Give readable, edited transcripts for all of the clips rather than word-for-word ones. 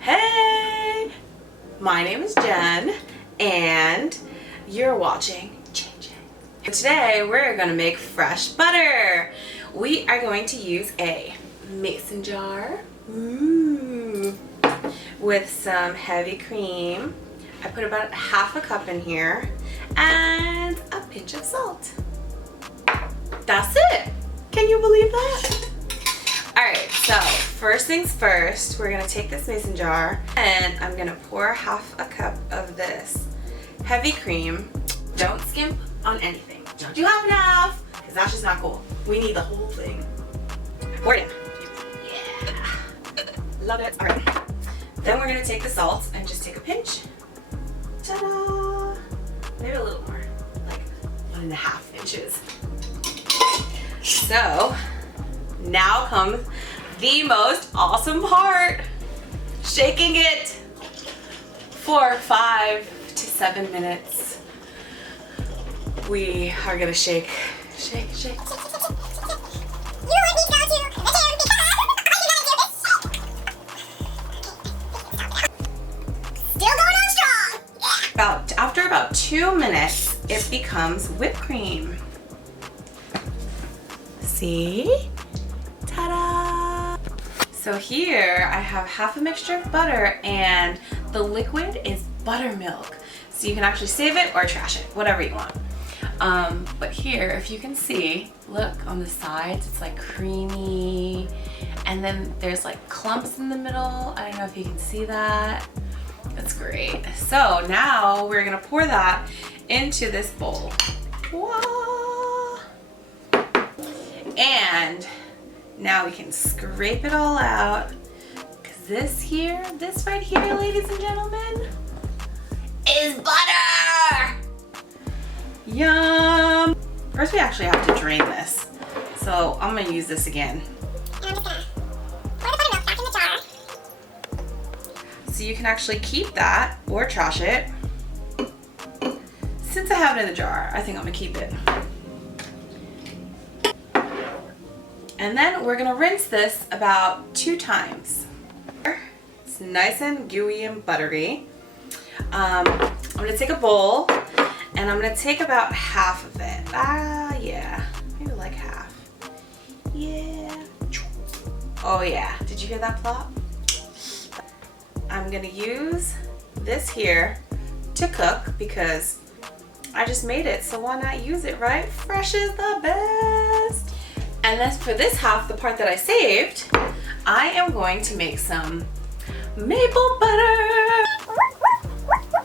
Hey, my name is Jen and you're watching Changing. Today we're going to make fresh butter. We are going to use a mason jar with some heavy cream. I put about half a cup in here and a pinch of salt. That's it. Can you believe that? Alright, so first things first, we're going to take this mason jar and I'm going to pour half a cup of this heavy cream. Don't skimp on anything. Don't you have enough? Because that's just not cool. We need the whole thing. Pour it in. Yeah. Love it. Alright. Then we're going to take the salt and just take a pinch. Ta-da! Maybe a little more. Like 1.5 inches. So, now comes the most awesome part. Shaking it for 5 to 7 minutes. We are gonna shake, shake, shake. After about 2 minutes, it becomes whipped cream. See? Ta-da! So here I have half a mixture of butter and the liquid is buttermilk. So you can actually save it or trash it, whatever you want. But here, if you can see, look on the sides, it's like creamy. And then there's like clumps in the middle. I don't know if you can see that. That's great. So now we're gonna pour that into this bowl. Whoa. And now we can scrape it all out. Cause this right here, ladies and gentlemen, is butter. Yum. First we actually have to drain this. So I'm gonna use this again. And I'm just gonna pour the buttermilk back in the jar. So you can actually keep that or trash it. Since I have it in the jar, I think I'm gonna keep it. And then we're gonna rinse this about 2 times. It's nice and gooey and buttery. I'm gonna take a bowl and I'm gonna take about half of it. Yeah, maybe like half. Yeah. Oh yeah, did you hear that plop? I'm gonna use this here to cook because I just made it, so why not use it, right? Fresh is the best. And then for this half, the part that I saved, I am going to make some maple butter.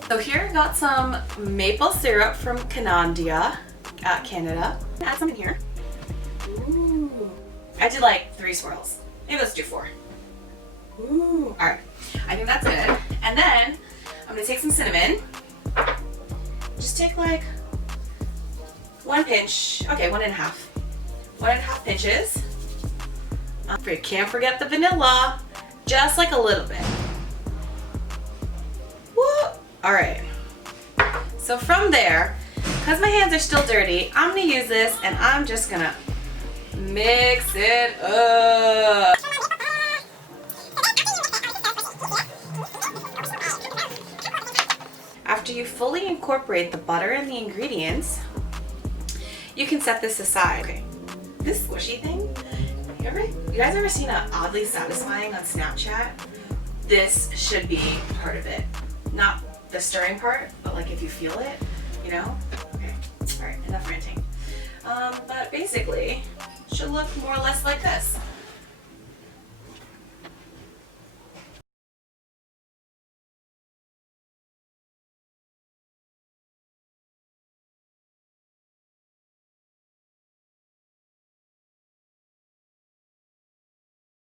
So here I got some maple syrup from Canada. Add some in here. Ooh. I did like 3 swirls. Maybe let's do 4. Ooh. All right, I think that's good. And then I'm gonna take some cinnamon. Just take like 1 pinch. Okay, 1.5. 1.5 pinches. Can't forget the vanilla. Just like a little bit. Woo! All right. So from there, because my hands are still dirty, I'm gonna use this and I'm just gonna mix it up. After you fully incorporate the butter and the ingredients, you can set this aside. Okay. This squishy thing, you guys ever seen an oddly satisfying on Snapchat? This should be part of it. Not the stirring part, but like if you feel it, you know? Okay, all right, enough ranting. But basically, it should look more or less like this.